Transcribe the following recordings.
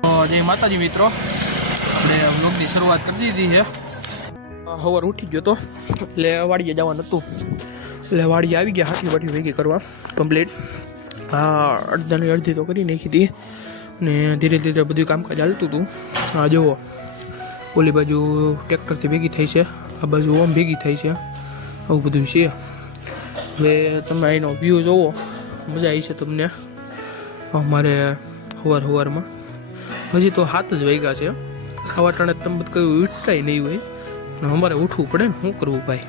જય માતાજી મિત્રો, આપણે વ્લોગની શરૂઆત કરી દીધી છે. સવાર ઉઠી ગયો તો એટલે વાડીએ જવાનું હતું, એટલે વાડીએ આવી ગયા હાથી વાટી ભેગી કરવા કમ્પ્લીટ. અડધી તો કરી નાખી હતી અને ધીરે ધીરે બધું કામકાજ હાલતું હતું. આ જુઓ, ઓલી બાજુ ટ્રેક્ટરથી ભેગી થઈ છે, આ બાજુ ઓમ ભેગી થઈ છે, આવું બધું છે. હવે તમે એનો વ્યૂ જોવો, મજા આવી છે તમને. અમારે સવારમાં હજી તો 7 જ વાગ્યા છે. ખાવા ટાણે તમે બધું કયું ઉઠતાય નહીં હોય ને અમારે ઉઠવું પડે ને, શું કરવું ભાઈ,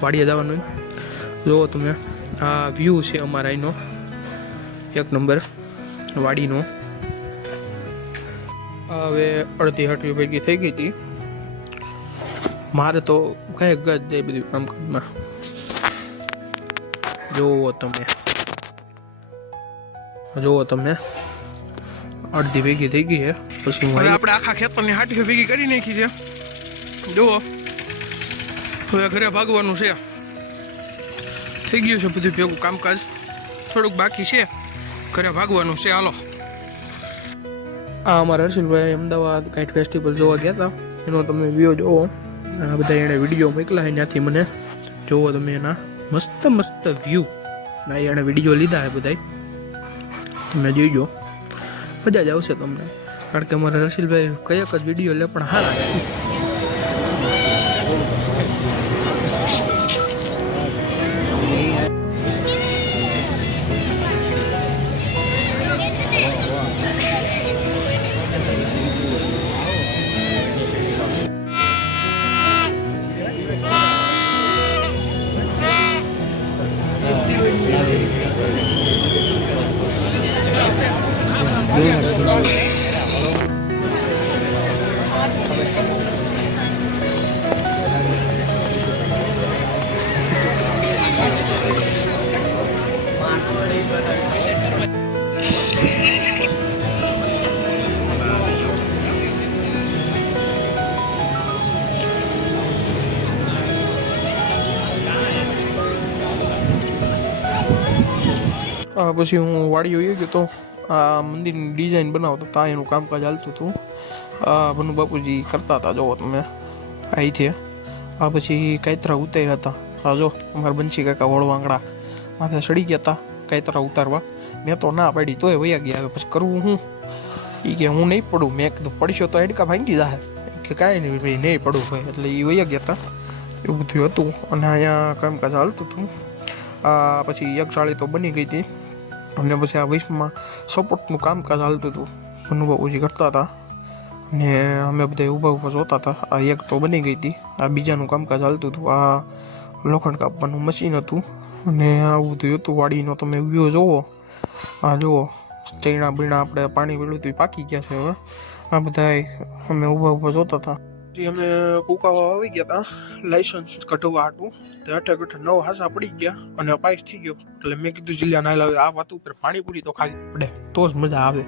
વાડીએ જવાનું. જુઓ તમે, આ વ્યૂ છે અમારા એનો 1 નંબર વાડીનો. હવે અડધી હાટવી ભેગી થઈ ગઈ હતી. મારે તો કઈ ગજ જાય બધું કામકાજમાં. જુઓ તમે અડધી ભેગી થઈ ગઈ છે. પછી હું આપણે આખા ખેતરની હાટીઓ ભેગી કરી નાખી છે. જુઓ, હવે ઘરે ભાગવાનું છે. થઈ ગયું છે બધું ભેગું કામકાજ, થોડુંક બાકી છે, ઘરે ભાગવાનું છે. હાલો, આ અમારા હર્ષિલભાઈ અમદાવાદ કાઇટ ફેસ્ટિવલ જોવા ગયા હતા, એનો તમે વ્યૂ જોવો. આ બધા એણે વિડીયો મોકલા છે ત્યાંથી મને. જોવો તમે એના મસ્ત મસ્ત વ્યૂ. ના, એણે વિડીયો લીધા છે બધા, તમે જોઈજો, મજા જ આવશે તમને. કારણ કે અમારા રસીલભાઈ કયાક જ વિડીયો લે પણ હારા. પછી હું વાડીઓ આવી ગયો તો આ મંદિરની ડિઝાઇન બનાવતા હતા, એનું કામકાજ હાલતું હતું. આ ભનુ બાપુજી કરતા હતા, જુઓ તમે અહીંથી. આ પછી કાયતરા ઉતાર્યા હતા. આ જો અમારા બંસી કાકા વળવાંગડા માથે ચડી ગયા હતા કાયતરા ઉતારવા. મેં તો ના પાડી, તોય વયા ગયા. હવે પછી કરવું હું? એ કે હું નહીં પડું. મેં કીધું પડશો તો હેડકા ભાંગી જાય, કે કાંઈ નહીં ભાઈ, નહીં પડું ભાઈ. એટલે એ વયા ગયા હતા, એવું બધું હતું. અને અહીંયા કામકાજ હાલતું હતું. આ પછી યજ્ઞશાળી તો બની ગઈ હતી અને પછી આ વિશ્વમાં સપોર્ટનું કામકાજ હાલતું હતું, ભનુબાપુજી કરતા હતા અને અમે બધા ઊભા જોતા હતા. આ એક તો બની ગઈ હતી, આ બીજાનું કામકાજ હાલતું હતું. આ લોખંડ કાપવાનું મશીન હતું અને આવું બધું હતું. વાડીનો તમે વ્યૂ જોવો. આ જુઓ, ચૈણા બીણા આપણે પાણી વેળું હતું, પાકી ગયા છે. હવે આ બધા અમે ઊભા જોતા હતા. પછી અમે કુકાવા આવી ગયા હતા લાયસન્સ કઢવા હાટું. તે 8 હાસા પડી ગયા અને પાસ થઈ ગયો. એટલે મેં કીધું જિલ્લા ના લાવે, આ વાત ઉપર પાણીપુરી તો ખાવી પડે, તો જ મજા આવે.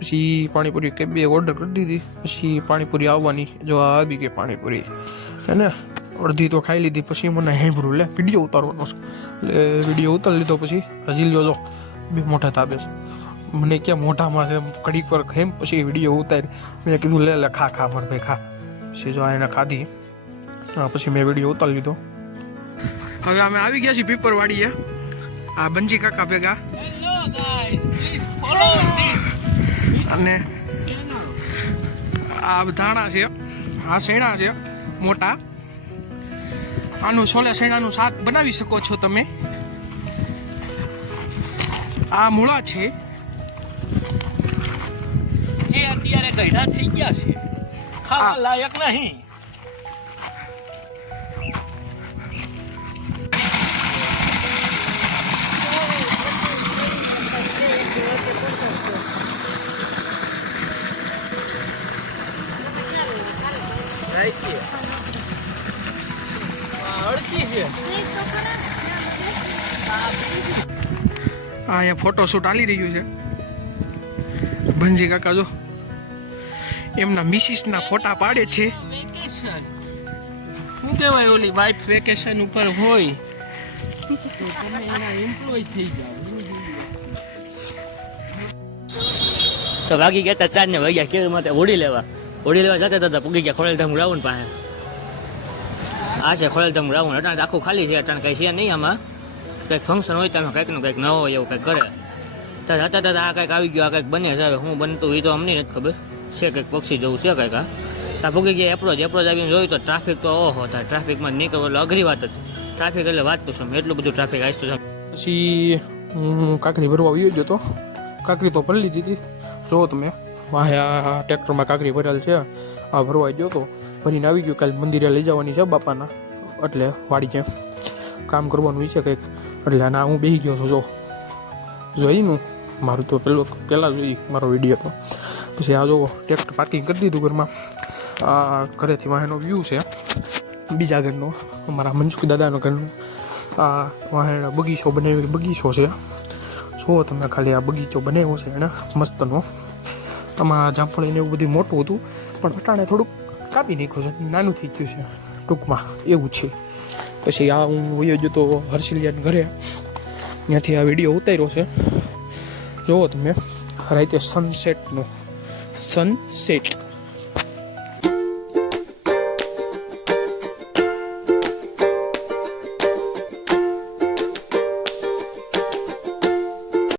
પછી પાણીપુરી કે 2 ઓર્ડર કરી દીધી. પછી પાણીપુરી આવવાની, જો આ આવી ગઈ પાણીપુરી હે ને. અડધી તો ખાઈ લીધી. પછી મને હેભરું લે વિડીયો ઉતારવાનો છે, એટલે વિડીયો ઉતારી લીધો. પછી હજી લ્યો જો 2 મોઢા તાબે છે. મને ક્યાં મોઢામાં છે, ઘડીક પર ખાઈ પછી વિડીયો ઉતારી. મેં કીધું લે ખા મારે ભાઈ ખા. પછી જો એને ખાધી, પછી મેં વિડીયો ઉતારી લીધો. હવે અમે આવી ગયા છીએ પીપર વાડીએ, આ બંજી કાકા ભેગા. અને આ ધાણા છે, આ શેણા છે મોટા. આનું છોલે શેણાનું શાક બનાવી શકો છો તમે. આ મૂળા છે જે અત્યારે ગઈઢા થઈ ગયા છે, ખાવા લાયક નહીં. અહીંયા ફોટોશૂટ ચાલી રહ્યું છે. ભંજી કાકા જો એમના મિસિસના ફોટા પાડે છે. વેકેશન શું કહેવાય, ઓલી વાઇફ વેકેશન ઉપર હોય તો તમે એના એમ્પ્લોય થઈ જાઓ. તો વાગી ગયા હતા 4 ને વાગ્યા કેર માટે હોડી લેવા જતા હતા પૂગી ગયા ખોડલધામ રાઉન્ડ પાસે. આ છે ખોડલધામ રાઉન્ડ. અટાણે આખું ખાલી છે, અટાણે કઈ છે નહીં. આમાં કંઈક ફંક્શન હોય તો અમે કંઈક નું કંઈક ન હોય એવું કંઈક કરે. ત્યાં જતા આ કંઈક આવી ગયું, આ કંઈક બને છે. હવે હું બનતું એ તો અમને નથી ખબર. છે કંઈક પક્ષી જવું છે કંઈક. આ ભૂગી ગયા એપ્રોચ આવીને જોયું તો ટ્રાફિક તો ઓહો થાય. ટ્રાફિકમાં નીકળવું એટલે અઘરી વાત હતી. ટ્રાફિક એટલે વાત પૂછો, એટલું બધું ટ્રાફિક આવીશું છે. પછી હું કાંકરી ભરવા આવ્યો જ હતો. કાંકરી તો ભરી લીધી હતી. જુઓ તમે વાહે આ ટ્રેક્ટરમાં કાંકરી ભરેલ છે. આ ભરવા ગયો તો ભરીને આવી ગયો. કાલે મંદિરે લઈ જવાની છે બાપાના, એટલે વાડી છે કામ કરવાનું છે કંઈક. એટલે ના હું બેસી ગયો છું. જોઈનું મારું તો પહેલાં જોઈ મારો વિડીયો તો. પછી આ જો ટ્રેક્ટર પાર્કિંગ કરી દીધું ઘરમાં. આ ઘરેથી વાહેનો વ્યૂ છે બીજા ઘરનો, અમારા મનસુખ દાદાનો ઘરનો. આ વાહે બગીચો બનાવ્યો, બગીચો છે. જુઓ તમે ખાલી આ બગીચો બનાવ્યો છે એને મસ્તનો. આમાં જામફળીને એવું બધું મોટું હતું, પણ અટાણે થોડુંક કાપી નાખ્યું છે, નાનું થઈ ગયું છે ટૂંકમાં એવું છે. પછી આ હું વયો જતો હર્ષિલિયાન ઘરે, ત્યાંથી આ વિડીયો ઉતાર્યો છે. જુઓ તમે રાતે સનસેટનો સનસેટ